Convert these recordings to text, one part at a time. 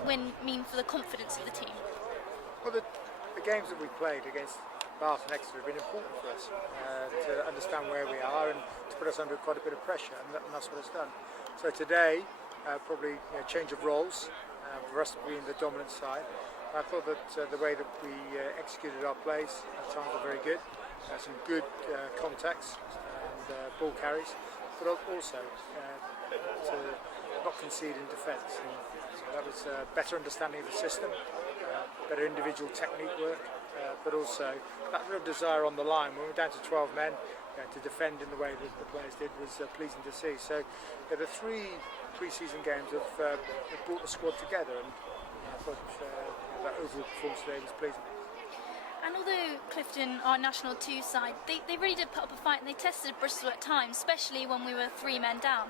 this win mean for the confidence of the team? Well, the games that we played against Bath and Exeter have been important for us to understand where we are and to put us under quite a bit of pressure, and that's what it's done. So today, probably change of roles for us to be in the dominant side. I thought that the way that we executed our plays at times were very good. Some good contacts and ball carries, but also to not concede in defence. So that was better understanding of the system, better individual technique work, but also that real desire on the line. When we're down to 12 men, to defend in the way that the players did was pleasing to see. So the three pre-season games have brought the squad together, and I thought that overall performance today was pleasing. And although Clifton, our National 2 side, they really did put up a fight, and they tested Bristol at times, especially when we were 3 men down.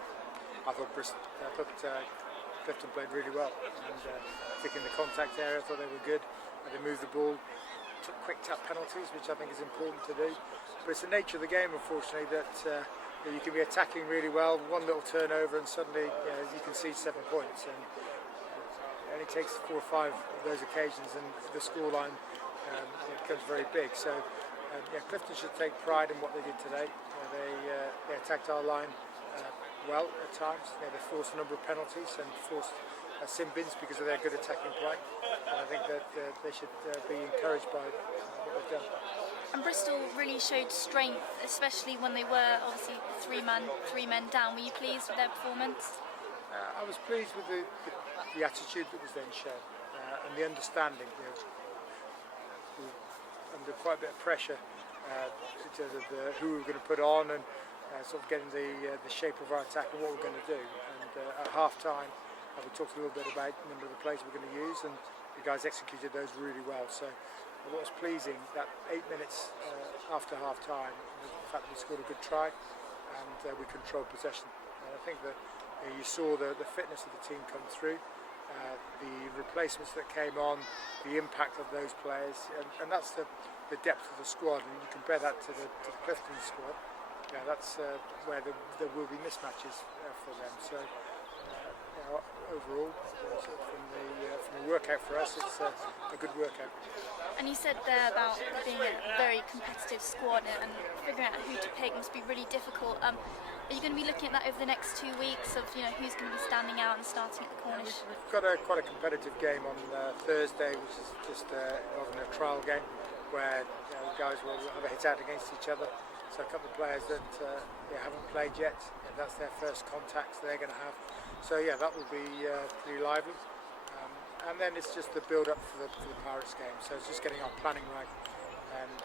I thought Clifton played really well, and particularly in the contact area, I thought they were good. They moved the ball, took quick tap penalties, which I think is important to do. But it's the nature of the game, unfortunately, that you can be attacking really well, one little turnover, and suddenly you can see 7 points. And it only takes 4 or 5 of those occasions, and the scoreline becomes very big. So Clifton should take pride in what they did today. They attacked our line well at times. They forced a number of penalties and forced sin bins because of their good attacking play. And I think that they should be encouraged by what they've done. And Bristol really showed strength, especially when they were obviously 3 men down. Were you pleased with their performance? I was pleased with the attitude that was then shown and the understanding. We were under quite a bit of pressure in terms of who we were going to put on and sort of getting the shape of our attack and what we're going to do. And at half time, we talked a little bit about the number of the plays we're going to use, and the guys executed those really well. So what was pleasing, that 8 minutes after half time, the fact that we scored a good try and we controlled possession. And I think that you saw the fitness of the team come through, the replacements that came on, the impact of those players, and that's the depth of the squad. And you compare that to the Clifton squad, that's where there will be mismatches for them. So overall, from the workout for us, it's a good workout. And you said there about being a very competitive squad and figuring out who to pick must be really difficult. Are you going to be looking at that over the next 2 weeks of who's going to be standing out and starting at the Cornish? We've got quite a competitive game on Thursday, which is just involving a trial game where guys will have a hit out against each other. So a couple of players that haven't played yet, that's their first contacts they're going to have. So that will be pretty lively. And then it's just the build-up for the Pirates game. So it's just getting our planning right and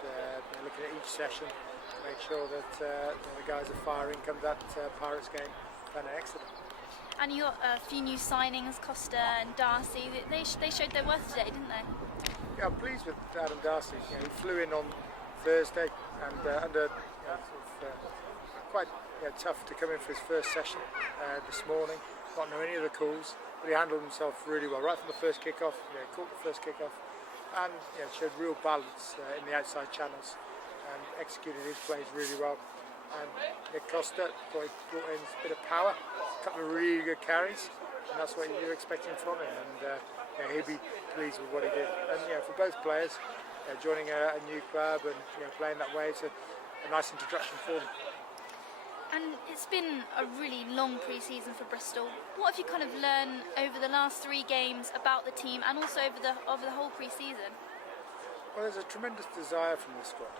looking at each session to make sure that the guys are firing come that Pirates game and Exeter. And you got a few new signings, Costa and Darcy. They showed their worth today, didn't they? Yeah, I'm pleased with Adam Darcy. He flew in on Thursday and under quite tough to come in for his first session this morning. Not know any of the calls, but he handled himself really well right from the first kick-off. Caught the first kick-off and showed real balance in the outside channels and executed his plays really well. And Nick Costa brought in a bit of power, a couple of really good carries, and that's what you're expecting from him. And he'll be pleased with what he did. And for both players, joining a new club and playing that way, it's a nice introduction for them. And it's been a really long pre-season for Bristol. What have you kind of learned over the last 3 games about the team and also over the whole pre-season? Well, there's a tremendous desire from the squad.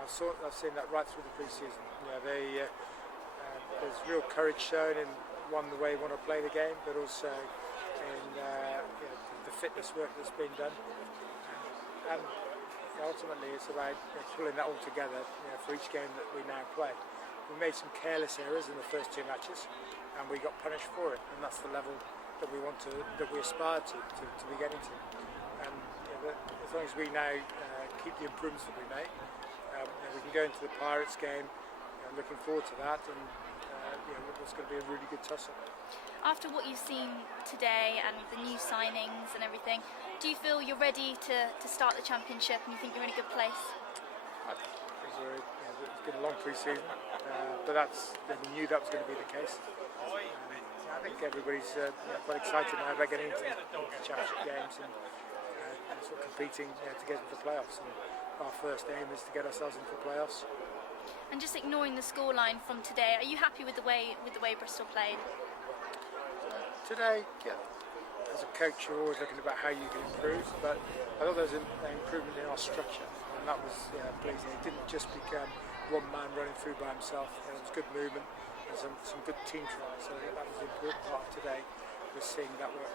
I've seen that right through the pre-season. There's real courage shown in the way you want to play the game, but also in the fitness work that's been done. And ultimately, it's about pulling that all together for each game that we now play. We made some careless errors in the first 2 matches, and we got punished for it. And that's the level that we aspire to be getting to. And as long as we now keep the improvements that we make, we can go into the Pirates game. Looking forward to that, and it's going to be a really good tussle. After what you've seen today and the new signings and everything, do you feel you're ready to start the championship and you think you're in a good place? It's been a long pre-season, but we knew that was going to be the case. think everybody's quite excited now about getting into the championship games and sort of competing to get into the playoffs. And our first aim is to get ourselves into the playoffs. And just ignoring the scoreline from today, are you happy with the way Bristol played? Today, as a coach, you're always looking about how you can improve, but I thought there was an improvement in our structure, and that was pleasing. It didn't just become one man running through by himself. There was good movement and some good team tries. So that was the important part of today, was seeing that we're